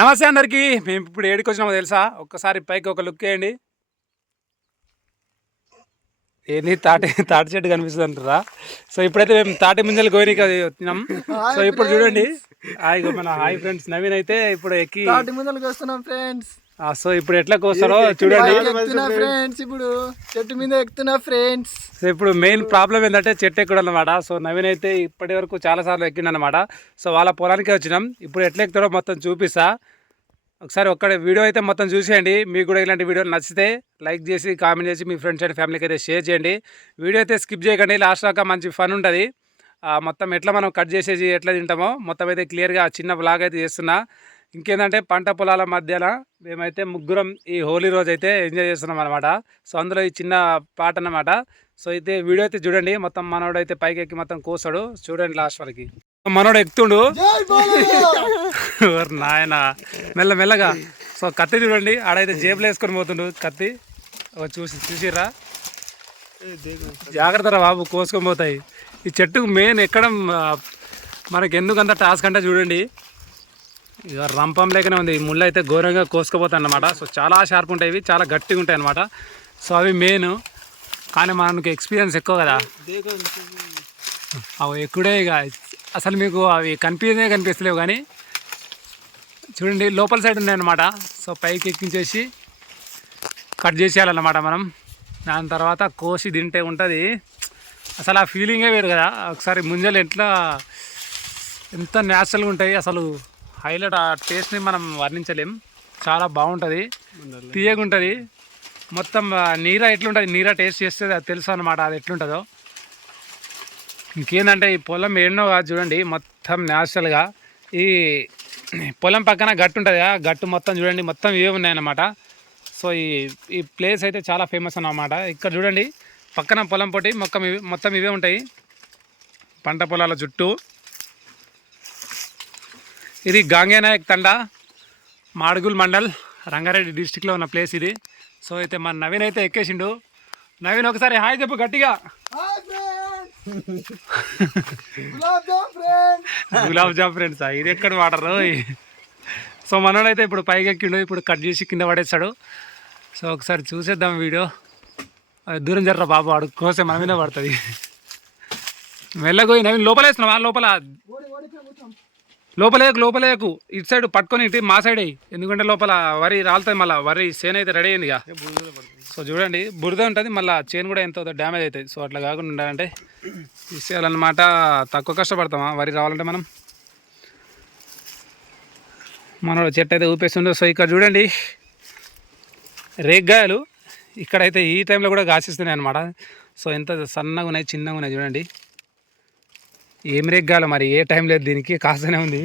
నమస్తే అందరికి. మేము ఇప్పుడు ఏడికి వచ్చినామో తెలుసా? ఒక్కసారి పైకి ఒక లుక్ వేయండి. ఏంది తాటి తాటి చెట్టు కనిపిస్తుంది అంటారా సో ఇప్పుడైతే మేము తాటి ముంజలు గోయినకి వచ్చినాం. సో ఇప్పుడు చూడండి. హాయ్ మన హాయ్ ఫ్రెండ్స్ నవీన్ అయితే ఇప్పుడు ఎక్కి తాటి ముందరకు వస్తున్నాం ఫ్రెండ్స్ సో ఇప్పుడు ఎట్లా కోస్తారో చూడండి. ఎక్కుతున్నా ఫ్రెండ్స్ ఇప్పుడు? చెట్టు మీద ఎక్కుతున్నా ఫ్రెండ్స్ సో ఇప్పుడు మెయిన్ ప్రాబ్లం ఏంటంటే చెట్టు ఎక్కడం అనమాట సో నవీన్ అయితే ఇప్పటి వరకు చాలా సార్లు ఎక్కిండనమాట సో వాళ్ళ పొలానికే వచ్చినాం. ఇప్పుడు ఎట్లా ఎక్కుతారో మొత్తం చూపిస్తా. ఒకసారి ఒక్కడ వీడియో అయితే మొత్తం చూసేయండి. మీకు కూడా ఇలాంటి వీడియోలు నచ్చితే లైక్ చేసి కామెంట్ చేసి మీ ఫ్రెండ్స్ అండ్ ఫ్యామిలీకి అయితే షేర్ చేయండి. వీడియో అయితే స్కిప్ చేయకండి. లాస్ట్ దాకా మంచి ఫన్ ఉంటుంది. ఆ, మొత్తం ఎట్లా మనం కట్ చేసేసి ఎట్లా తింటామో మొత్తం అయితే క్లియర్గా చిన్న బ్లాగ్ అయితే చేస్తున్నా. ఇంకేంటంటే పంట పొలాల మధ్యన మేమైతే ముగ్గురం ఈ హోలీ రోజు అయితే ఎంజాయ్ చేస్తున్నాం అనమాట సో అందులో ఈ చిన్న పాట అన్నమాట సో అయితే వీడియో అయితే చూడండి. మొత్తం మనోడు అయితే పైకి ఎక్కి మొత్తం కోసాడు చూడండి లాస్ట్ వరకు. మనోడు ఎక్కుతుండు. నాయన. మెల్ల మెల్లగా. సో కత్తి చూడండి. ఆడైతే జేబులో వేసుకొని పోతుండు కత్తి. చూసి చూసిర్రా? జాగ్రత్త రా బాబు కోసుకొని పోతాయి. ఈ చెట్టుకు మెయిన్ ఎక్కడం మనకి ఎందుకంత టాస్క్ అంటే చూడండి. ఇక రంపం లేకనే ఉంది. ఈ ముళ్ళు అయితే ఘోరంగా కోసుకుపోతాయి అన్నమాట సో చాలా షార్ప్ ఉంటాయి ఇవి. చాలా గట్టిగా ఉంటాయి అన్నమాట. సో అవి మెయిన్ కానీ మనకి ఎక్స్పీరియన్స్ ఎక్కువ కదా. అవి ఎక్కడే ఇక. అసలు మీకు అవి కనిపించే కనిపిస్తలేవు కానీ చూడండి లోపల సైడ్ ఉన్నాయన్నమాట సో పైకి ఎక్కించేసి కట్ చేసేయాలన్నమాట మనం. దాని తర్వాత కోసి తింటే ఉంటుంది. అసలు ఆ ఫీలింగే వేరు కదా. ఒకసారి ముంజలు ఎట్లా ఎంత న్యాచురల్గా ఉంటాయి అసలు. హైలైట్ ఆ టేస్ట్ని మనం వర్ణించలేం. చాలా బాగుంటుంది. తీయగా ఉంటుంది మొత్తం నీర ఎట్లుంటుంది? నీర టేస్ట్ చేస్తే అది తెలుసు అనమాట అది ఎట్లుంటుందో. ఇంకేందంటే ఈ పొలం ఎన్నో కాదు చూడండి మొత్తం న్యాచురల్గా ఈ పొలం పక్కన గట్టు ఉంటుంది కదా గట్టు మొత్తం చూడండి మొత్తం ఇవే ఉన్నాయన్నమాట. సో ఈ ఈ ప్లేస్ అయితే చాలా ఫేమస్ అన్నమాట. ఇక్కడ చూడండి పక్కన పొలం పొట్టి మొత్తం ఇవి మొత్తం ఇవే ఉంటాయి. పంట పొలాల చుట్టూ. ఇది గాంగేనాయక్ తండా మాడుగుల్ మండల్ రంగారెడ్డి డిస్టిక్లో ఉన్న ప్లేస్ ఇది. సో అయితే మన నవీన్ అయితే ఎక్కేసిండు. నవీన్ ఒకసారి హాయ్ చెప్పు గట్టిగా. గులాబ్ జామ్ ఫ్రెండ్స్. గులాబ్ జామ్ ఫ్రెండ్స్ ఇది ఎక్కడ వాడరు? సో మనోడైతే ఇప్పుడు పైకి ఎక్కిండు ఇప్పుడు కట్ చేసి కింద పడేస్తాడు. సో ఒకసారి చూసేద్దాం వీడియో. దూరం జర్ర బాబు వాడు కోసే మన మీద పడుతుంది. మెల్లగోయి నవీన్ లోపలేస్తున్నావా? లోపల లోపలేకు లోపలేకు. ఇటు సైడ్ పట్టుకొని ఇటు మా సైడ్ అయ్యి. ఎందుకంటే లోపల వరి రాలుతుంది మళ్ళీ. వరి చేను అయితే రెడీ అయింది ఇక సో చూడండి బురద ఉంటుంది మళ్ళీ చేను కూడా ఎంత డ్యామేజ్ అవుతుంది సో అట్లా కాకుండా ఉండాలంటే తీసేయాలన్నమాట. తక్కువ కష్టపడతామా వరి రావాలంటే మనం? మన చెట్టు అయితే ఊపేస్తుందో సో ఇక్కడ చూడండి రేగ్గాయలు ఇక్కడైతే ఈ టైంలో కూడా కాసిస్తున్నాయి అనమాట సో ఎంత సన్నగా ఉన్నాయి చిన్నగా ఉన్నాయి చూడండి. ఏం రేగ్గాయలు మరి? ఏ టైం లేదు దీనికి కాస్తూనే ఉంది.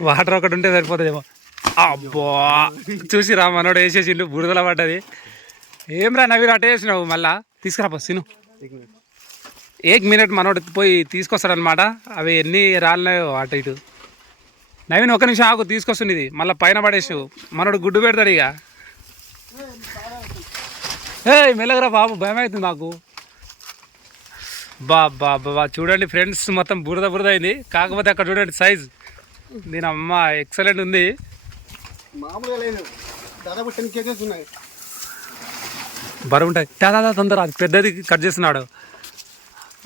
వాటర్ ఒకటి ఉంటే సరిపోతుందేమో. అబ్బా! చూసి రా మనోడు వేసేసిండు బురదల పడ్డది. ఏం రా నవీన్ అట్ట వేసినావు మళ్ళా? తీసుకురా సిను ఏక్ మినిట్ మనోడు పోయి తీసుకొస్తాడనమాట అవి ఎన్ని రాలినాయో అటు ఇటు. నవీన్ ఒక నిమిషం ఆకు తీసుకొస్తుంది ఇది. మళ్ళీ పైన పడేసావు మనోడు గుడ్డు పెడతాడు ఇక. ఏ మెల్లగరా బాబు భయం అవుతుంది నాకు. బా బా బా. చూడండి ఫ్రెండ్స్ మొత్తం బురద బురద అయింది కాకపోతే అక్కడ చూడండి సైజ్. దీని అమ్మ ఎక్సలెంట్ ఉంది. మామూలుగా లేదు. దాదాపు టెన్ కేజెస్ ఉన్నాయి. బరువు ఉంటాయి. దాదా తొందర అది పెద్దది కట్ చేస్తున్నాడు.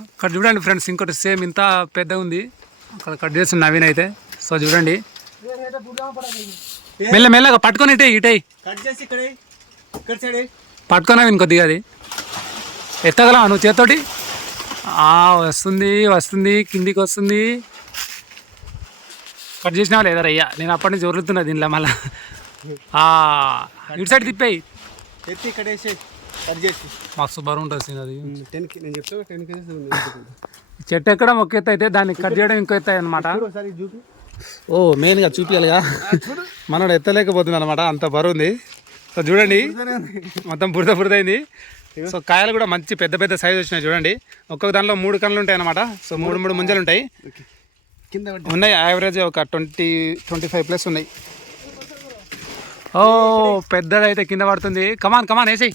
అక్కడ చూడండి ఫ్రెండ్స్ ఇంకోటి సేమ్ ఇంత పెద్ద ఉంది. అక్కడ కట్ చేస్తున్న నవీన్ అయితే. సో చూడండి. మెల్ల మెల్లగా పట్టుకొని ఇటే ఇటే పట్టుకొని నవీన్ కొద్దిగా అది. ఎత్తగలవా నువ్వు చేత్తోటి? వస్తుంది వస్తుంది కిందికి వస్తుంది. కట్ చేసినావా లేదా రయ్యా? నేను అప్పటి నుంచి జరుగుతున్నా దీనిలో మళ్ళా. ఆ, ఇటు సైడ్ తిప్పేయి. ఎత్తి ఇక్కడ వేసి కట్ చేసి. మస్తు బరువు ఉంటుంది సీన్ అది. టెన్ నేను చెప్తా టెన్ కేజెస్ చెట్టు ఎక్కడం ఒక ఎత్తు అయితే దాన్ని కట్ చేయడం ఇంకో ఎత్తు అనమాట ఒకసారి చూపి. ఓ మెయిన్గా చూపించాలిగా మనోడు ఎత్తలేకపోతుంది అనమాట అంత బరువు ఉంది. సో చూడండి మొత్తం బురద బురద అయింది. సో కాయలు కూడా మంచి పెద్ద పెద్ద సైజు వచ్చినాయి చూడండి. ఒక్కొక్క దానిలో మూడు కళ్ళు ఉంటాయి అనమాట సో మూడు మూడు ముంజలు ఉంటాయి. కింద ఉన్నాయి యావరేజ్ ఒక ట్వంటీ ట్వంటీ ఫైవ్ ప్లస్ ఉన్నాయి. ఓ పెద్దదైతే కింద పడుతుంది. కమాన్ కమాన్ వేసేయి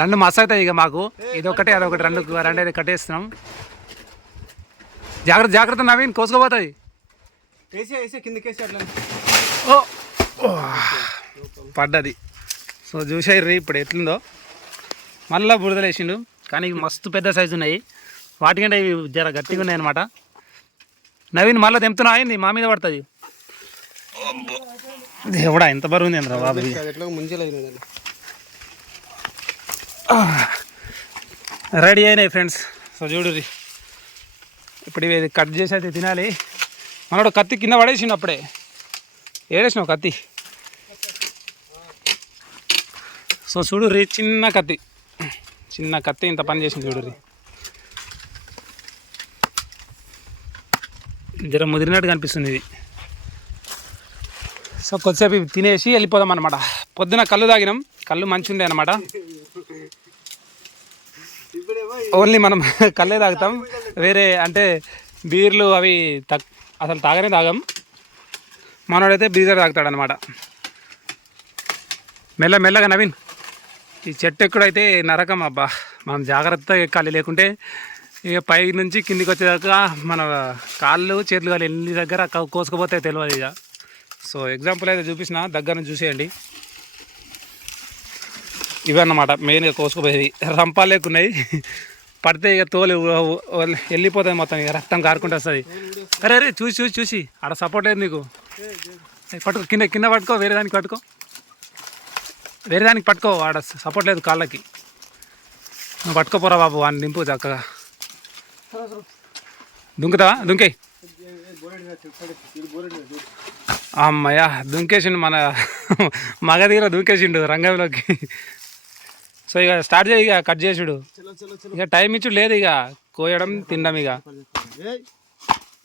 రెండు మస్తు అవుతాయి ఇక మాకు. ఇది ఒకటి అదొకటి రెండు రెండు అయితే కట్టేస్తున్నాం. జాగ్రత్త జాగ్రత్త నవీన్ కోసుకోపోతుంది వేసే వేసే వేసి ఓ పడ్డది. సో చూసారు ఇప్పుడు ఎట్లుందో. మళ్ళీ బురదలు వేసిండు. కానీ ఇవి మస్తు పెద్ద సైజు ఉన్నాయి. వాటికంటే ఇవి జర గట్టిగా ఉన్నాయి అనమాట నవీన్ మళ్ళీ తెంపుతున్నా. అయింది మా మీద పడుతుంది. దేవుడా ఎంత బరువు ఉంది అందరా బాబు? రెడీ అయినాయి ఫ్రెండ్స్. సో చూడు ఇప్పుడు ఇవి కట్ చేసి అయితే తినాలి. మనోడు కత్తి కింద పడేసిండు అప్పుడే. ఏడేసినావు కత్తి? సో చూడు రీ చిన్న కత్తి. చిన్న కత్తి ఇంత పని చేసింది చూడు జర ముదిరినట్టు కనిపిస్తుంది ఇది. సో కొద్దిసేపు తినేసి వెళ్ళిపోదాం అనమాట పొద్దున కళ్ళు తాగినాం కళ్ళు మంచి అనమాట ఓన్లీ మనం కళ్ళే తాగుతాం. వేరే అంటే బీర్లు అవి తక్ అసలు తాగనే తాగం. మనోడైతే బీజర్ తాగుతాడనమాట మెల్ల మెల్లగా నవీన్. ఈ చెట్టు ఎక్కుడైతే నరకం అబ్బా మనం జాగ్రత్తగా ఎక్కాలి. లేకుంటే ఇక పై నుంచి కిందికి వచ్చేదాకా మన కాళ్ళు చేతులు కాళ్ళు ఎన్ని దగ్గర కోసుకుపోతే తెలియదు ఇక. సో ఎగ్జాంపుల్ అయితే చూపించిన దగ్గర నుంచి చూసేయండి. ఇవన్నమాట మెయిన్గా కోసుకుపోయేది రంపాలు లేకున్నాయి. పడితే ఇక తోలు వెళ్ళిపోతుంది మొత్తం ఇక. రక్తం కారుకుంటూ వస్తుంది. అరే అరే చూసి చూసి చూసి. ఆడ సపోర్ట్ లేదు నీకు. పట్టుకో కింద కింద పట్టుకో వేరే దానికి పట్టుకో. వేరే దానికి పట్టుకో ఆడ సపోర్ట్ లేదు కాళ్ళకి. నువ్వు పట్టుకోపోరా బాబు వాడిని దింపు చక్కగా. దుంకుతావా? దుంకే. అమ్మయ్యా దుంకేసిండు మన మగ దగ్గర దుంకేసిండు రంగంలోకి. సో ఇక స్టార్ట్ చేయి ఇక కట్ చేసుడు. ఇక టైం ఇచ్చుడు లేదు ఇక కోయడం తినడం ఇక.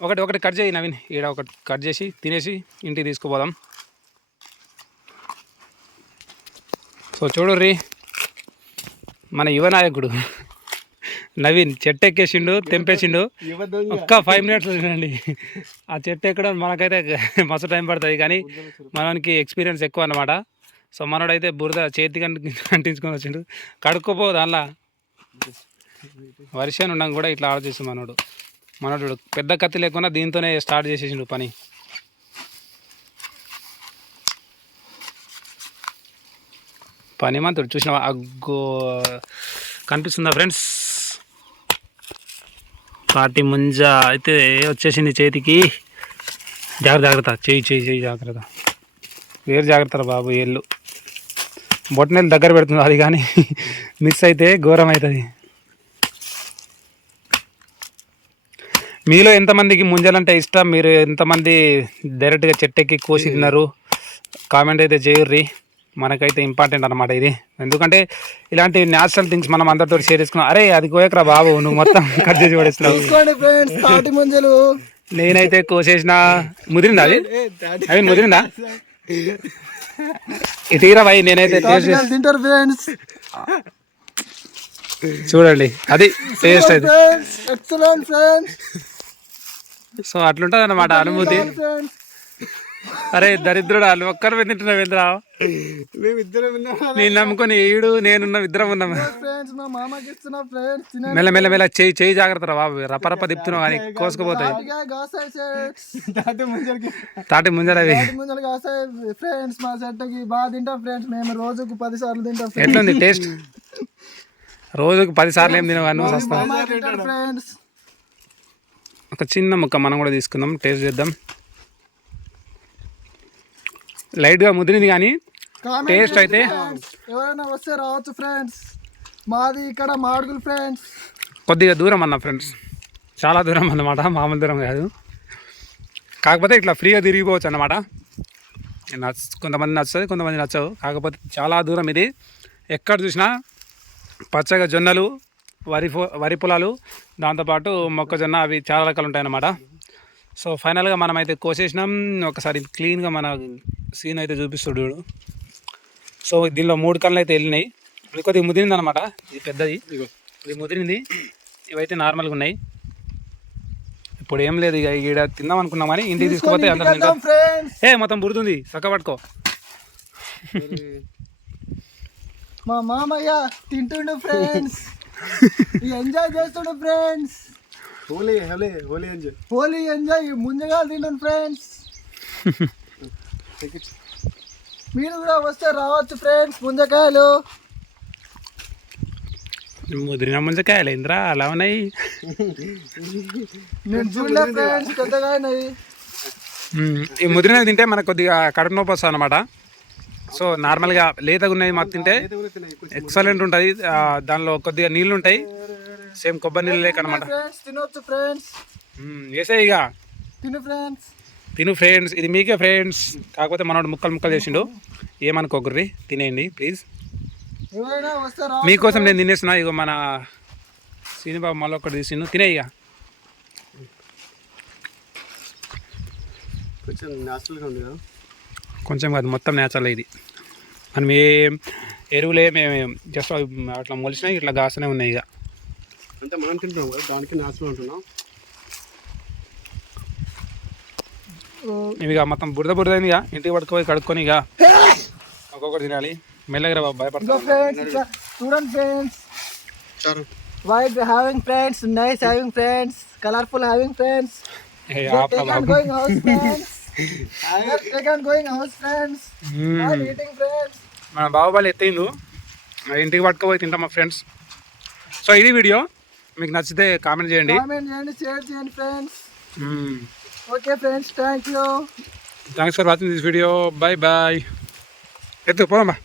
ఒకటి ఒకటి కట్ చేయి నవీన్. ఈడ ఒకటి కట్ చేసి తినేసి ఇంటికి తీసుకుపోదాం. సో చూడు రీ మన యువ నాయకుడు నవీన్ చెట్టు ఎక్కేసిండు తెంపేసిండు ఒక్క ఫైవ్ మినిట్స్ చూడండి ఆ చెట్టు ఎక్కడం మనకైతే మస్తు టైం పడుతుంది కానీ మనకి ఎక్స్పీరియన్స్ ఎక్కువ అన్నమాట. సో మనోడైతే బురద చేతికి అంటి- అంటించుకొని వచ్చిండు. కడుక్కోపో దానిలో. వర్షాన్ని ఉండడం కూడా ఇట్లా ఆలోచిస్తుంది మనోడు. మనోడు చూడు, పెద్ద కత్తి లేకుండా దీంతోనే స్టార్ట్ చేసేసిండు పని. పని మంతుడు చూసినావా? అగ్గో కనిపిస్తుందా ఫ్రెండ్స్? పార్టీ ముంజ అయితే వచ్చేసింది చేతికి. జాగ్రత్త జాగ్రత్త. చేయి చేయి చేయి జాగ్రత్త. వేరు జాగ్రత్త బాబు ఎల్లు. బొట్టనెలు దగ్గర పెడుతుంది అది కానీ మిస్ అయితే ఘోరం అవుతుంది. మీలో ఎంతమందికి ముంజలంటే ఇష్టం? మీరు ఎంతమంది డైరెక్ట్గా చెట్టెక్కి కోసి తిన్నారు? కామెంట్ అయితే చేయర్రి. మనకైతే ఇంపార్టెంట్ అనమాట ఇది. ఎందుకంటే ఇలాంటి న్యాచురల్ థింగ్స్ మనం అందరితో షేర్ చేసుకున్నాం. అరే అది కోయకరా బాబు నువ్వు మొత్తం కట్ చేసి పడేస్తున్నావు. నేనైతే కోసేసిన ముదిరిందా అది? అవి ముదిరిందా? తీరా భయ్ నేనైతే తింటారు ఫ్రెండ్స్ చూడండి అది టేస్ట్ అయితే. సో అట్లుంటది అన్నమాట అనుభూతి అరే దరిద్రుడు వాళ్ళు ఒక్కరు తింటున్నావు ఇంద్రా? మేము ఇద్దరం విన్నాం నేను నమ్ముకొని ఈడు నేనున్న ఇద్దరం ఉన్నాం. మెల్ల మెల్ల మెల్ల చేయి చేయి జాగ్రత్త రా బాబు. రపరప తిప్పుతున్నావు కానీ కోసుకుపోతాయి. తాటి ముంజలకి. తాటి ముంజరవి తాటి ముంజలు కాసాయి ఫ్రెండ్స్ మా సెట్కి బాగా తింటాం ఫ్రెండ్స్ మేము రోజుకు పది సార్లు తింటాం ఎట్లుంది టేస్ట్ రోజుకు పది సార్లు ఏం తినవు అన్నీ వస్తాం ఒక చిన్న ముక్క మనం కూడా తీసుకుందాం టేస్ట్ చేద్దాం. లైట్గా ముదిరింది కానీ టేస్ట్ అయితే ఎవరైనా వస్తే రావచ్చు ఫ్రెండ్స్ మాది ఇక్కడ మాడుగులు ఫ్రెండ్స్ కొద్దిగా దూరం అన్న ఫ్రెండ్స్ చాలా దూరం అన్నమాట. మామూలు దూరం కాదు. కాకపోతే ఇట్లా ఫ్రీగా తిరిగిపోవచ్చు అన్నమాట. నచ్చ కొంతమంది నచ్చుతుంది కొంతమంది నచ్చవు. కాకపోతే చాలా దూరం ఇది. ఎక్కడ చూసినా పచ్చగా జొన్నలు వరి వరి పొలాలు దాంతోపాటు మొక్కజొన్న అవి చాలా రకాలు ఉంటాయి అన్నమాట సో ఫైనల్గా మనం అయితే కోసేసినాం. ఒకసారి క్లీన్గా మన సీన్ అయితే చూపిస్తుడు చూడు. సో దీనిలో మూడు కళ్ళు అయితే వెళ్ళినాయి. ఇది కొద్దిగా ముదిరింది అనమాట ఇది పెద్దది. ఇది ముదిరింది. ఇవైతే నార్మల్గా ఉన్నాయి. ఇప్పుడు ఏం లేదు ఇక ఈడ తిందాం అనుకున్నాం కానీ ఇంటికి తీసుకుపోతే అందరం ఏ మొత్తం బుడుతుంది చక్క పట్టుకో. మా మామయ్య తింటుండు ఫ్రెండ్స్ ఎంజాయ్ చేస్తుండు friends Holi Holi Holi enjoy Holi enjoy ముందుగా తింటుండు ఫ్రెండ్స్. మీరు కూడా వస్తే రావచ్చు ఫ్రెండ్స్ ముంజకాయలు ముదిరిన ముంజకాయలు ఏంద్రా అలా ఉన్నాయి? నేను చూడలే ఫ్రెండ్స్ పెద్దగా మ్మ్. ఈ ముదిరినవి తింటే మనకు కొద్దిగా కడుపు నొప్పి వస్తుంది అనమాట సో నార్మల్గా లేతగా ఉన్నవి మాకు తింటే ఎక్సలెంట్ ఉంటుంది. దానిలో కొద్దిగా నీళ్ళు ఉంటాయి. సేమ్ కొబ్బరి నీళ్ళు లేక అనమాట ఫ్రెండ్స్ తినొచ్చు ఫ్రెండ్స్ వేసే ఇక. తిను ఫ్రెండ్స్ తిను ఫ్రెండ్స్ ఇది మీకే ఫ్రెండ్స్ కాకపోతే మనోడు ముక్కలు ముక్కలు చేసిండు. ఏమనుకోకుర్రి? తినేయండి ప్లీజ్ మీకోసం నేను తినేస్తున్నా. ఇగో మన శ్రీనిబాబు మళ్ళీ ఒకటి తీసిండు. తినే ఇక. కొంచెం న్యాచురల్గా ఉంది కదా? కొంచెం కాదు మొత్తం నేచురల్ ఇది. మనం ఏ ఎరువులే మేము జస్ట్ అట్లా మొలిచినాయి ఇట్లా కాస్తూనే ఉన్నాయి ఇక. అంటే మనం తింటున్నాం కదా దానికి న్యాచురల్ అంటున్నాం. ఇవి ఇక మొత్తం బురద బురద అయింది ఇక. ఇంటికి పట్టుకుపోయి కడుక్కొని ఇక ఒక్కొక్కటి తినాలి. మెల్లగా బాబు భయపడతా చూడండి ఫ్రెండ్స్ చారు white having friends nice having friends colourful having friends going house friends going house friends hmm. Eating friends మన బాహుబలి ఎత్తిండు. ఇంటికి పట్టుకుపోయి తింటాం మా ఫ్రెండ్స్ సో ఇది వీడియో మీకు నచ్చితే కామెంట్ చేయండి. కామెంట్ చేయండి షేర్ చేయండి friends okay friends thank you thanks for watching this video bye bye ఎత్తు పోదమ్మా